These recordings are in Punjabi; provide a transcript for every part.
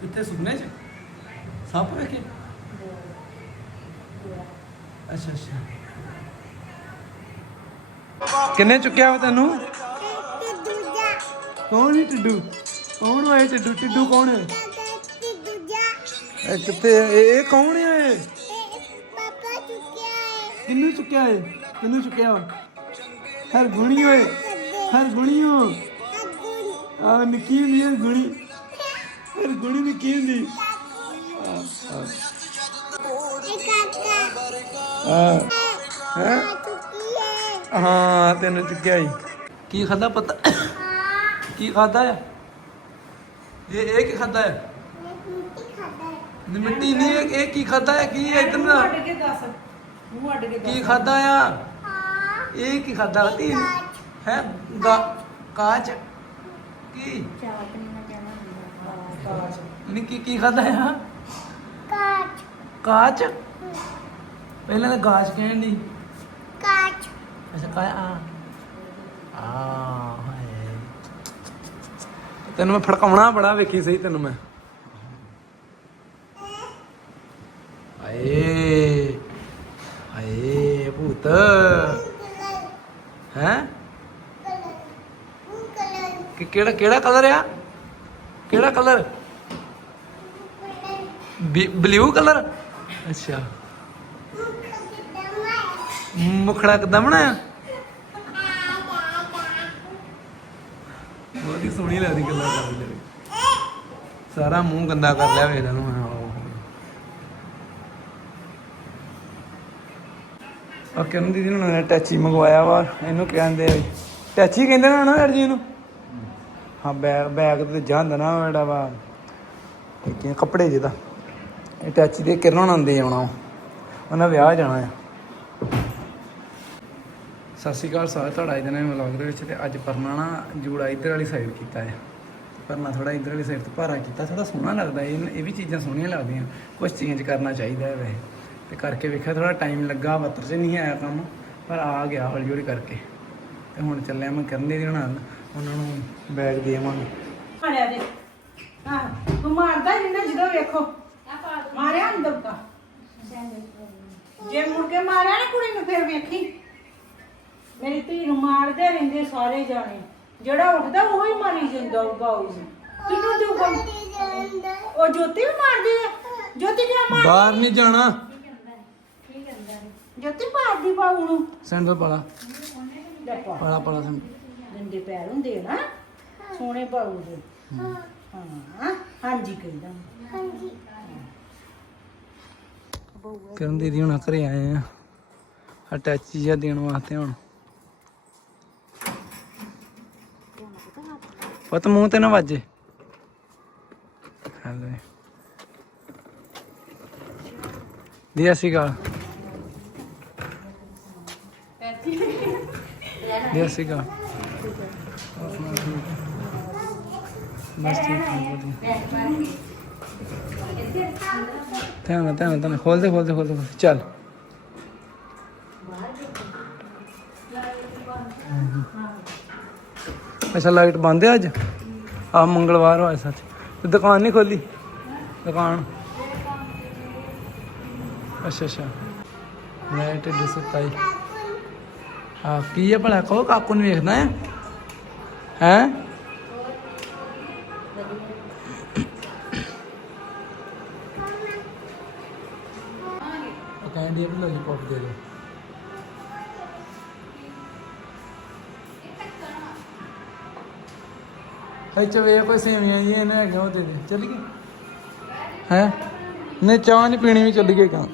ਕਿੱਥੇ ਸੁਪਨੇ 'ਚ? ਸੱਪ ਵੇਖੇ? ਅੱਛਾ ਅੱਛਾ। ਕਿੰਨੇ ਚੁੱਕਿਆ ਵਾ ਤੈਨੂੰ? ਤੇ ਕੌਣ ਹੈ ਟਿੱਡੂ? ਕੌਣ ਹੈ ਟਿੱਡੂ? ਟਿੱਡੂ ਕੌਣ ਹੈ? ਇਹ ਕਿੱਥੇ ਹੈ? ਇਹ ਇਹ ਕੌਣ ਹੈ ਇਹ? ਕਿੰਨੂੰ ਚੁੱਕਿਆ ਹੈ ਕਿੰਨੂੰ ਚੁੱਕਿਆ ਵਾ? ਹਰ ਗੁਣੀ ਓਏ। ਹਰ ਗੁਣੀ ਹੋ ਆ, ਨਿੱਕੀ ਹੁੰਦੀ ਹੈ ਗੁਣੀ ਇਹ ਕਾਕਾ ਆ ਹੈ ਹੈ। ਹਾਂ ਤੈਨੂੰ ਚੁੱਕਿਆ ਹੀ ਕੀ ਖਾਦਾ ਪਤਾ? ਕੀ ਖਾਦਾ ਹੈ ਇਹ ਇਹ ਕੀ ਖਾਦਾ ਹੈ ਇਹ ਮਿੱਟੀ ਖਾਦਾ ਹੈ ਨਹੀਂ, ਮਿੱਟੀ ਨਹੀਂ ਇਹ ਇਹ ਕੀ ਖਾਦਾ ਹੈ ਕੀ ਹੈ ਇਧਰ ਨਾ ਅੱਡ ਕੇ ਦੱਸ। ਮੂੰਹ ਅੱਡ ਕੇ ਕੀ ਦੱਸ। ਖਾਦਾ ਆ? ਹਾਂ। ਇਹ ਕੀ ਖਾਦਾ ਤੀ ਹੈ ਕਾਚ। ਕੀ? ਚਾਟ ਨਹੀਂ ਕੀ ਕੀ ਖਾਦਾ ਆ ਕਾਚ। ਕਾਚ? ਪਹਿਲਾਂ ਤਾਂ ਗਾਚ ਕਹਿਣ ਦੀ ਕਾਚ। ਅੱਛਾ ਕਾ ਆ। ਆ ਹਾਏ। ਤੈਨੂੰ ਮੈਂ ਫੜਕਾਉਣਾ ਬੜਾ ਵੇਖੀ ਸਹੀ ਤੈਨੂੰ ਮੈਂ। ਆਏ ਆਏ ਭੂਤ। ਹੈ? ਕਿ ਕਿਹੜਾ ਕਿਹੜਾ ਕਲਰ ਆ? ਕਿਹੜਾ ਕਲਰ? Blue colour? ਅੱਛਾ। ਮੁਖੜਾ ਕਿੱਦਾਂ ਬਣਾਇਆ? ਬਹੁਤ ਹੀ ਸੋਹਣੀ ਲੱਗਦੀ ਗੱਲਾਂ ਕਰਦੀ ਸਾਰਾ ਮੂੰਹ ਗੰਦਾ ਕਰ ਲਿਆ ਵੇਖ ਇਹਨੂੰ, ਹਾਂ, ਉਹ। ਕਿਰਨ ਦੀਦੀ ਨੂੰ ਨੇ ਟੈਚੀ ਮੰਗਵਾਇਆ ਵਾ, ਇਹਨੂੰ ਕਹਿੰਦੇ ਆ ਟੈਚੀ ਕਹਿੰਦੇ ਨੇ ਨਾ ਜੀ ਇਹਨੂੰ? ਹਾਂ ਬੈਗ ਬੈਗ ਤੇ ਜਾਂਦਾ ਨਾ ਜਿਹੜਾ ਵਾ ਇਹ ਕੱਪੜੇ ਜਿਹਦਾ ਟੈਚੀ ਦੇ ਕਿਰਨ ਹੋਣਾ ਦੇ ਆਉਣਾ। ਉਹਨਾਂ ਵਿਆਹ ਜਾਣਾ ਆ। ਸਤਿ ਸ਼੍ਰੀ ਅਕਾਲ ਸਾਰੇ ਤੁਹਾਡਾ ਅੱਜ ਦੇ ਨਵੇਂ ਵਲੌਗ ਦੇ ਵਿੱਚ ਤੇ ਅੱਜ ਪਰਨਾ ਨਾ ਜੂੜਾ ਇੱਧਰ ਵਾਲੀ ਸਾਈਡ ਕੀਤਾ ਹੈ ਪਰਨਾ ਥੋੜਾ ਇੱਧਰ ਵਾਲੀ ਸਾਈਡ ਤੋਂ ਭਾਰਾ ਕੀਤਾ ਥੋੜਾ ਸੋਹਣਾ ਲੱਗਦਾ ਇਹ ਇਹ ਵੀ ਚੀਜ਼ਾਂ ਸੋਹਣੀਆਂ ਲੱਗਦੀਆਂ ਕੁਝ ਚੇਂਜ ਕਰਨਾ ਚਾਹੀਦਾ ਹੈ ਵੈਸੇ। ਤੇ ਕਰਕੇ ਵੇਖਿਆ ਥੋੜਾ ਟਾਈਮ ਲੱਗਾ ਵੱਤਰ 'ਚ ਨਹੀਂ ਆਇਆ ਕੰਮ ਪਰ ਆ ਗਿਆ ਹੌਲੀ ਹੌਲੀ ਕਰਕੇ। ਤੇ ਹੁਣ ਚੱਲਿਆ ਮੈਂ ਕਰਨ ਦੇ ਨਾਲ ਉਹਨਾਂ ਨੂੰ ਬੈਗ ਦੇ ਆਵਾਂਗੇ ਮਾਰਿਆ ਦੇ। ਹਾਂ ਤੂੰ ਮਾਰਦਾ ਨਹੀਂ ਨਾ ਜਦੋਂ ਵੇਖੋ। ਮਾਰਿਆ ਅੰਦਰ ਦਾ? ਜੇ ਮੁੜ ਕੇ ਮਾਰਿਆ ਨਾ ਕੁੜੀ ਨੂੰ ਫਿਰ ਵੇਖੀ। ਮੇਰੀ ਧੀ ਨੂੰ ਮਾਰਦੇ ਰਹਿੰਦੇ ਸਾਰੇ ਜਾਣੇ। ਜਿਹੜਾ ਉੱਠਦਾ ਉਹ ਹੀ ਮਾਰੀ ਜਾਂਦਾ ਉਹ ਗਾਉਸ ਕਿਹਨੂੰ ਦੂਗਾ ਉਹ ਜੋਤੀ ਵੀ ਮਾਰਦੀ ਹੈ ਜੋਤੀ ਕਿਆ ਮਾਰ ਬਾਹਰ ਨਹੀਂ ਜਾਣਾ। ਜੋਤੀ ਮਾਰਦੀ ਬਾਉ ਨੂੰ। ਸੈਂਡਲ ਪਾਲਾ। ਲੈ ਪਾ। ਪਾਲਾ ਪਾਲਾ ਸੈਂਡਲ। ਗੰਦੇ ਪੈਰ ਹੁੰਦੇ ਆ ਨਾ। ਸੋਹਣੇ ਬਾਉ ਦੇ। ਹਾਂ। ਹਾਂਜੀ ਕਹਿੰਦਾ ਹਾਂਜੀ। ਕਰਨ ਦੀਦੀ ਹੁਣ ਘਰੇ ਆਏ ਆ। ਅਟੈਚੀ ਜਿਹਾ ਦੇਣ ਵਾਸਤੇ ਹੁਣ। ਪਤ ਮੂੰਹ ਤੇ ਨਾ ਵੱਜੇ। ਹੈਲੋ। ਦੀ ਅਸੀਂ ਗਾ ਦੀ ਅਸੀਂ ਗਾ ਬਸ ਠੀਕ ਹੈ ਧਿਆਨ ਨਾਲ ਧਿਆਨ ਨਾਲ, ਧਿਆਨ ਨਾਲ। ਖੋਲ ਦੇ ਖੋਲ ਦੇ ਖੋਲ ਦੇ ਖੋਲ ਦੇ। ਚੱਲ। ਅੱਛਾ ਲਾਈਟ ਬੰਦ ਹੈ ਅੱਜ? ਆ ਮੰਗਲਵਾਰ ਹੋਇਆ ਸੱਚ। ਤੇ ਦੁਕਾਨ ਨਹੀਂ ਖੋਲੀ ਦੁਕਾਨ? ਅੱਛਾ ਅੱਛਾ। ਲਾਈਟ ਦਿਸਤਾਈ ਆ ਕੀ ਹੈ ਭਲਾ? ਕਹੋ ਕਾਕੂ ਨੂੰ ਵੇਖਦਾ ਹੈ ਹੈ? ਹੈ ਚਵੇ ਕੋਈ ਸੇਵੀਆਂ ਜੀ ਇਹਨੇ ਹੈਗਾ ਉਹ ਦੇ ਦੇ। ਚੱਲ ਗਏ ਹੈ? ਨਹੀਂ, ਚਾਹ ਨਹੀਂ ਪੀਣੀ ਵੀ ਚੱਲ ਗਏ ਕੰਮ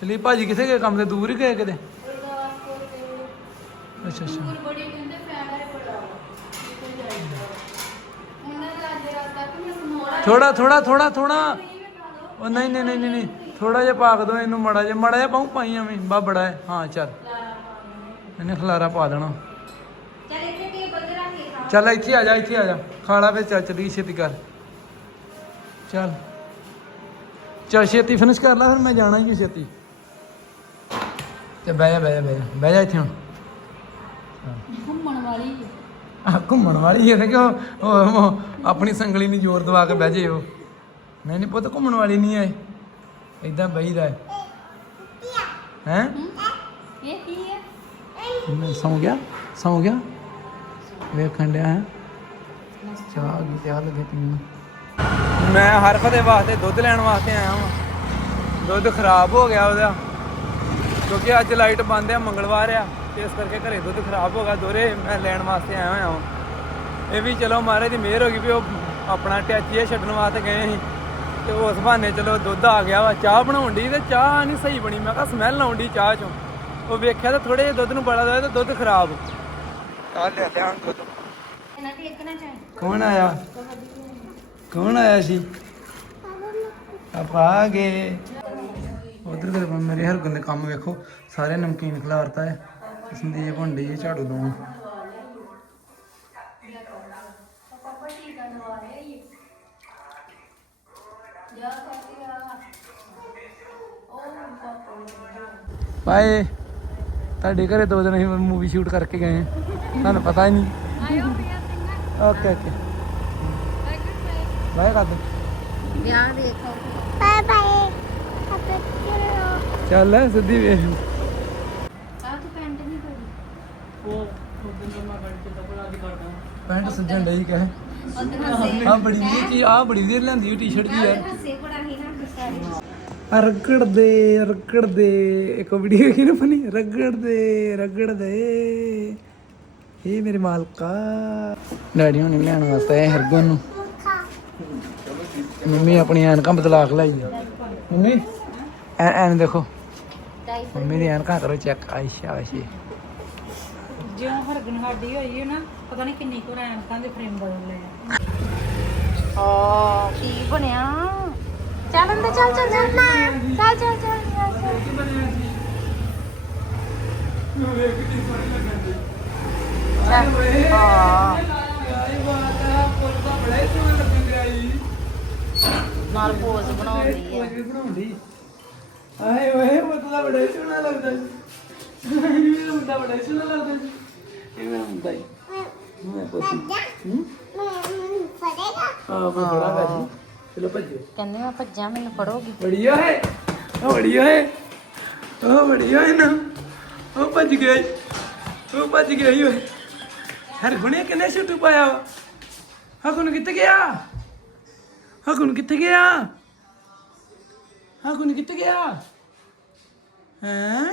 ਚਲੀ ਭਾਜੀ ਕਿੱਥੇ ਗਏ ਕੰਮ ਤੇ? ਦੂਰ ਹੀ ਗਏ ਕਿਤੇ? ਅੱਛਾ ਅੱਛਾ। ਥੋੜਾ ਥੋੜਾ ਥੋੜਾ ਥੋੜਾ ਉਹ ਨਹੀਂ ਨਹੀਂ ਨਹੀਂ ਨਹੀਂ ਨਹੀਂ। ਥੋੜਾ ਜਿਹਾ ਪਾਕ ਦੋ ਇਹਨੂੰ, ਮੜਾ ਜਿਹਾ। ਮੜਾ ਜਿਹਾ ਪਾਉ ਪਾਈ ਐਵੇਂ ਬਾ ਬੜਾ ਹੈ। ਹਾਂ, ਚੱਲ। ਇਹਨੇ ਖਲਾਰਾ ਪਾ ਦੇਣਾ ਚੱਲ ਇੱਥੇ ਟੇਬਲ ਤੇ ਰੱਖ ਕੇ ਖਾ ਚੱਲ ਇੱਥੇ ਆ ਜਾ ਇੱਥੇ ਆ ਜਾ। ਖਾਲਾ ਫੇ ਚੱਲ ਚਲੀ ਛੇਤੀ ਕਰ ਚੱਲ। ਚੱਲ ਛੇਤੀ ਫਿਨਿਸ਼ ਕਰ ਲੈ ਫਿਰ ਮੈਂ ਜਾਣਾ ਹੀ ਛੇਤੀ। ਤੇ ਬਹਿ ਜਾ ਬਹਿ ਜਾ ਬਹਿ ਜਾ। ਬਹਿ ਜਾ ਇੱਥੇ ਹੁਣ। ਘੁੰਮਣ ਵਾਲੀ ਆ। ਘੁੰਮਣ ਵਾਲੀ ਹੈ ਕਿ ਉਹ- ਆਪਣੀ ਸੰਗਲੀ ਨੂੰ ਜ਼ੋਰ ਦਵਾ ਕੇ ਬਹਿ ਜੇ ਉਹ ਨਹੀਂ ਨਹੀਂ ਪੁੱਤ ਘੁੰਮਣ ਵਾਲੀ ਨਹੀਂ ਹੈ। ਇਦਾਂ ਬਈਦਾ ਹੈ? ਹੈ? ਇਹ ਕੀ ਹੈ ਸੌ ਗਿਆ? ਸੌ ਗਿਆ? ਵੇਖਣ ਡਿਆ ਹੈ। ਚਾਹ ਚਾਹ ਲੱਗੇ ਪੀਣ ਮੈਂ ਹਰਫ ਦੇ ਵਾਸਤੇ ਦੁੱਧ ਲੈਣ ਵਾਸਤੇ ਆਇਆ ਹਾਂ ਦੁੱਧ ਖਰਾਬ ਹੋ ਗਿਆ ਉਹਦਾ। ਕਿਉਂਕਿ ਅੱਜ ਲਾਈਟ ਬੰਦ ਆ ਮੰਗਲਵਾਰ ਆ। ਤੇ ਇਸ ਕਰਕੇ ਘਰੇ ਦੁੱਧ ਖਰਾਬ ਹੋ ਗਿਆ। ਦੋਰੇ ਮੈਂ ਲੈਣ ਵਾਸਤੇ ਆਇਆ ਹੋਇਆ ਹਾਂ ਇਹ ਵੀ ਚਲੋ ਮਹਾਰਾਜ ਦੀ ਮਿਹਰ ਹੋ ਗਈ ਵੀ ਉਹ ਆਪਣਾ ਟੈਚੀਏ ਛੱਡਣ ਵਾਸਤੇ ਗਏ ਸੀ। ਤੇ ਉਸ ਬਹਾਨੇ ਚਲੋ ਦੁੱਧ ਆ ਗਿਆ ਵਾ। ਚਾਹ ਬਣਾਉਣ ਦੀ ਤੇ ਚਾਹ ਨਹੀਂ ਸਹੀ ਬਣੀ। ਮੈਂ ਕਿਹਾ ਸਮੈਲ ਆਉਣ ਦੀ ਚਾਹ ਚੋਂ। ਉਹ ਵੇਖਿਆ ਤਾਂ ਥੋੜੇ ਜਿਹੇ ਦੁੱਧ ਨੂੰ ਬੜਾ ਹੋਇਆ ਤੇ ਦੁੱਧ ਖਰਾਬ। ਆ ਲੈ ਲਿਆ ਕੌਣ ਆਇਆ? ਕੌਣ ਆਇਆ ਸੀ? ਆਪਾਂ ਆ ਗਏ। ਉਧਰ ਦੇ ਮੇਰੇ ਹਰਗੁਣ ਦੇ ਕੰਮ ਵੇਖੋ। ਸਾਰੇ ਨਮਕੀਨ ਖਿਲਾਰਤਾ ਹੈ। ਸੰਦੀਪ ਭੰਡੀ ਹੈ ਝਾੜੂ ਲਾਉਣ। ਬਾਏ ਤੁਹਾਡੇ ਘਰੇ ਦੋ ਦਿਨ ਅਸੀਂ ਮੂਵੀ ਸ਼ੂਟ ਕਰਕੇ ਗਏ ਹਾਂ। ਤੁਹਾਨੂੰ ਪਤਾ ਹੀ ਨਹੀਂ। ਆਇਓ Priya Singh okay okay. Bye ਕਰ ਦੇ ਵਿਆਹ ਦੇਖੋ। Bye bye. ਆਪੇ ਚਲੋ ਚੱਲ ਸਿੱਧੀ ਵੇਖ। ਆ ਤੂੰ ਪੈਂਟ ਨਹੀਂ ਪਾਈ। ਪੈਂਟ ਸੱਜਣ ਡਈ ਕਹੇ। ਉਦੋਂ ਹੱਸੇ ਆ ਬੜੀ ਵਧੀਆ ਚੀਜ਼ ਆ ਬੜੀ ਵਧੀਆ ਲੈਂਦੀ ਟੀ-ਸ਼ਰਟ ਜੀ ਯਾਰ ਹੱਸੇ ਬੜਾ ਹੀ ਨਾ ਸਾਰੇ। ਰਗੜ ਦੇ ਰਗੜ ਦੇ। ਇੱਕ ਵੀਡੀਓ ਕੀ ਨਾ ਫਨੀ ਰਗੜ ਦੇ ਰਗੜ ਦੇ। ਇਹ ਮੇਰੇ ਮਾਲਕਾ। ਡੈਡੀ ਹੁਣੀ ਲੈਣ ਵਾਸਤੇ ਆਏ ਹਰਗੁਣ ਨੂੰ। ਮੰਮੀ ਆਪਣੀ ਐਨਕਾਂ ਬਦਲਾ ਕੇ ਲਾਈ ਆ। ਮੰਮੀ ਐ ਐਨ ਦੇਖੋ। ਮੰਮੀ ਦੀ ਐਨਕਾਂ ਕਰੋ ਚੈੱਕ ਆਇਸ਼ਾ ਆਇਸ਼ੀ ਜਿਉਂ ਹਰਗਨ ਸਾਡੀ ਹੋਈ ਹੈ ਨਾ ਪਤਾ ਨਹੀਂ ਕਿੰਨੀ ਕੁ ਰੈਂਕਾਂ ਦੇ ਫਰੇਮ ਬਦਲ ਲਏ ਆ। ਕੀ ਬਣਿਆ? ਚੱਲ ਅੰਦਰ ਚੱਲ ਚੱਲ ਚੱਲ। ਚੱਲ ਚੱਲ ਚੱਲ ਚੱਲ ਨਾਲ ਪੋਜ਼ ਬਣਾਉਂਦੀ ਹੈ ਆਏ ਓਏ ਮਤਲਬ ਬੜਾ ਹੀ ਸੋਹਣਾ ਲੱਗਦਾ ਸੀ। ਇਹ ਮੁੰਡਾ ਬੜਾ ਹੀ ਸੋਹਣਾ ਲੱਗਦਾ ਸੀ। ਇਹ ਮੇਰਾ ਮੁੰਡਾ ਹੀ ਮੈਂ ਪੁੱਛੀ ਹੂੰ? ਫੜੇਗਾ ਆ ਮੈਂ ਬੜਾ ਵੈਸੀ ਚਲੋ ਭੱਜੋ। ਕਹਿੰਦੇ ਮੈਂ ਭੱਜਾਂ ਮੈਨੂੰ ਫੜੋਗੀ। ਬੜੀਆ ਹੈ। ਉਹ ਬੜੀਆ ਹੈ। ਉਹ ਬੜੀਆ ਹੈ ਨਾ। ਉਹ ਭੱਜ ਗਿਆ। ਉਹ ਭੱਜ ਗਿਆ ਹੀ ਓਏ। ਹਰ ਗੁਣੇ ਕਿੰਨੇ ਛੁੱਟੂ ਪਾਇਆ ਵਾ? ਹਕੁਨ ਕਿੱਥੇ ਗਿਆ? ਹਕੁਨ ਕਿੱਥੇ ਗਿਆ? ਹਕੁਨ ਕਿੱਥੇ ਗਿਆ? ਹੈਂ?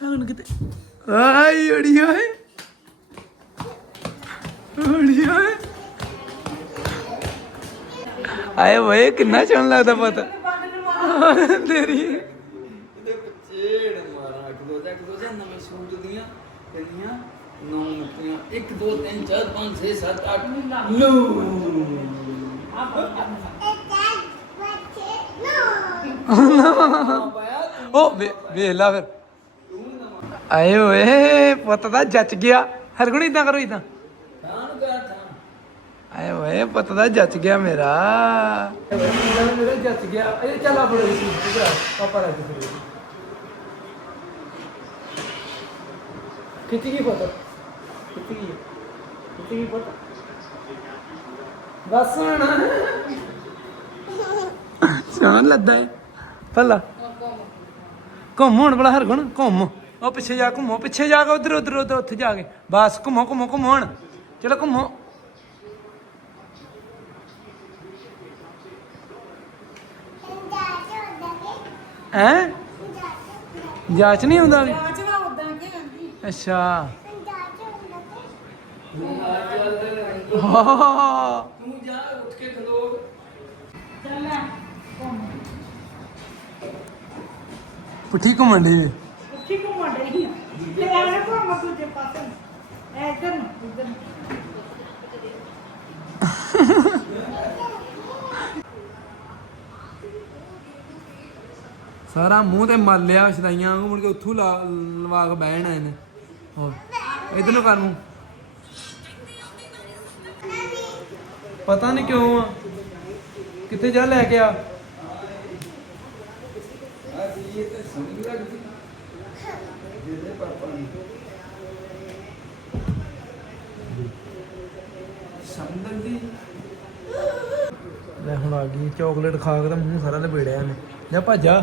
ਹਕੁਨ ਕਿੱਥੇ? ਆਈ ਬੜੀਆ ਹੈ ਬੜੀਆ ਹੈ ਆਏ ਓਏ, ਕਿੰਨਾ ਚੰਨ ਲੱਗਦਾ ਪਤਾ। ਤੇਰੀ ਉਹਦੇ ਪਚੇੜ ਮਾਰਾ ਇੱਕ ਦੋ ਇੱਕ ਦੋ ਜਾਂ ਨਵੇਂ ਸੂਟ ਦੀਆਂ ਕਿੰਨੀਆਂ ਨੌ ਨੱਤੀਆਂ 1 2 3 4 5 6 7 8 ਲੋ ਉਹ ਵੇ- ਵੇਖ ਲਾ ਫਿਰ। ਆਏ ਓਏ ਪੁੱਤ ਦਾ ਜੱਚ ਗਿਆ। ਹਰਗੁਣ ਇਦਾਂ ਕਰੋ ਇਦਾਂ ਆਏ ਓਏ ਪੁੱਤ ਦਾ ਜੱਚ ਗਿਆ ਮੇਰਾ। ਮੇਰਾ ਜੱਚ ਗਿਆ। ਇਹ ਚੱਲ ਆ ਫੜੋ ਇਸ ਪਾਪਾ ਰੱਖ ਦੇ ਕਿੱਥੇ ਕੀ ਪੁੱਤ। ਕਿੱਥੇ ਕੀ ਕਿੱਥੇ ਕੀ ਪੁੱਤ ਬਸ ਹੁਣ। ਸੋਹਣਾ ਲੱਦਾ ਹੈ ਭਲਾ ਘੁੰਮ ਹੁਣ ਬੜਾ ਹਰਗੁਣ ਘੁੰਮ। ਉਹ ਪਿੱਛੇ ਜਾ ਘੁੰਮੋ। ਪਿੱਛੇ ਜਾ ਕੇ ਉਧਰ ਉਧਰ ਉਧਰ ਉੱਥੇ ਜਾ ਕੇ। ਬਸ ਘੁੰਮੋ ਘੁੰਮੋ ਘੁੰਮੋ ਹੁਣ। ਚਲੋ ਘੁੰਮੋ। ਹੈ? ਜਾਂਚ ਨਹੀਂ ਹੁੰਦਾ ਵੀ? ਉਦਾਂ ਕੀ ਅੱਛਾ। ਤੂੰ ਜਾ ਉੱਠ ਕੇ ਖਲੋ। ਚੱਲ ਲੈ ਪੁੱਠੀ ਘੁੰਮਣ ਦੀ ਉੱਠੀ ਘੁੰਮਣ ਆ ਤੇ ਐਵੇਂ ਘੁੰਮ ਦੂਜੇ ਪਾਸੇ ਐ ਇੱਧਰ ਨੂੰ ਇੱਧਰ ਨੂੰ। ਸਾਰਾ ਮੂੰਹ ਤੇ ਮਲ ਲਿਆ ਛਦਾਈਆਂ ਵਾਂਗੂ ਮੁੜ ਕੇ ਉੱਥੋਂ ਲਾ ਲਵਾ ਕੇ ਬਹਿ ਜਾਣਾ ਇਹਨੇ। ਹੋਰ ਇਧਰ ਨੂੰ ਕਰ ਮੂੰਹ। ਪਤਾ ਨਹੀਂ ਕਿਉਂ ਆ। ਕਿੱਥੇ ਜਾ ਲੈ ਕੇ ਆ? ਲੈ ਹੁਣ ਆ ਗਈ ਚਾਕਲੇਟ ਖਾ ਕੇ ਤਾਂ ਮੂੰਹ ਸਾਰਾ ਲਪੇੜਿਆ ਨੇ ਜਾ ਭੱਜਾ।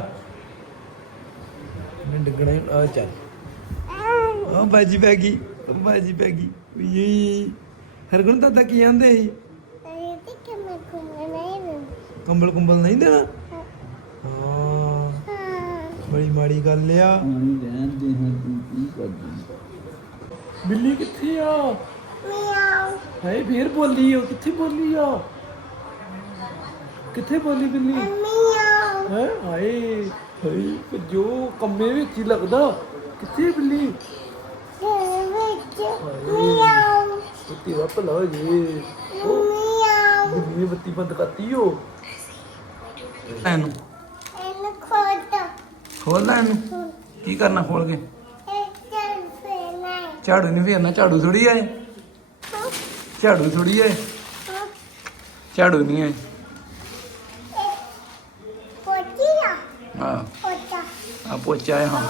ਮੈਂ ਡਿੱਗਣਾ ਹੀ- ਆ ਚੱਲ। ਆ ਬਾਜੀ ਪੈ ਗਈ ਬਾਜੀ ਪੈ ਗਈ। ਹਰਗੁਣ ਦਾਦਾ ਕੀ ਆਂਦੇ ਸੀ ਅਰੇ ਤੇ ਕਿ ਮੈਂ ਕੋਈ ਨਹੀਂ ਕੰਬਲ ਕੁੰਬਲ ਨਹੀਂ ਦੇਣਾ? ਹਾਂ। ਹਾਂ। ਹਾਂ ਬੜੀ ਮਾੜੀ ਗੱਲ ਆ। ਬਿੱਲੀ ਕਿੱਥੇ ਆ? ਮਿਆਉ ਹਾਏ ਫੇਰ ਬੋਲੀ ਉਹ ਕਿੱਥੇ ਬੋਲੀ ਆ? ਕਿੱਥੇ ਬੋਲੀ ਬਿੱਲੀ? ਮਿਆਉ ਹੈ? ਹਾਏ ਹਾਏ ਜੋ ਕੰਮੇ ਵਿੱਚ ਹੀ ਲੱਗਦਾ ਕਿੱਥੇ ਬਿੱਲੀ? ਦੇ ਵਿੱਚ। ਮਿਆਉ ਕੁੱਤੀ ਵਾ ਭਲਾ ਹੋ ਜੇ। ਉਹ ਮਿਆਉ ਬਿੱਲੀ ਬੱਤੀ ਬੰਦ ਕਰਤੀ ਓ। ਇਹਨੂੰ ਇਹਨੂੰ ਖੋਦ ਖੋਲ ਲੈ ਇਹਨੂੰ। ਕੀ ਕਰਨਾ ਖੋਲ ਕੇ? ਝਾੜੂ ਨਹੀਂ ਫੇਰਨਾ ਝਾੜੂ ਥੋੜੀ ਆਏ ਝਾੜੂ ਥੋੜੀ ਆਏ ਝਾੜੂ ਨਹੀਂ ਆਏ ਪੋਚੀਆ ਹਾਂ ਪੋਚਾ ਆ? ਪੋਚਾ। ਹੈ ਹਾਂ।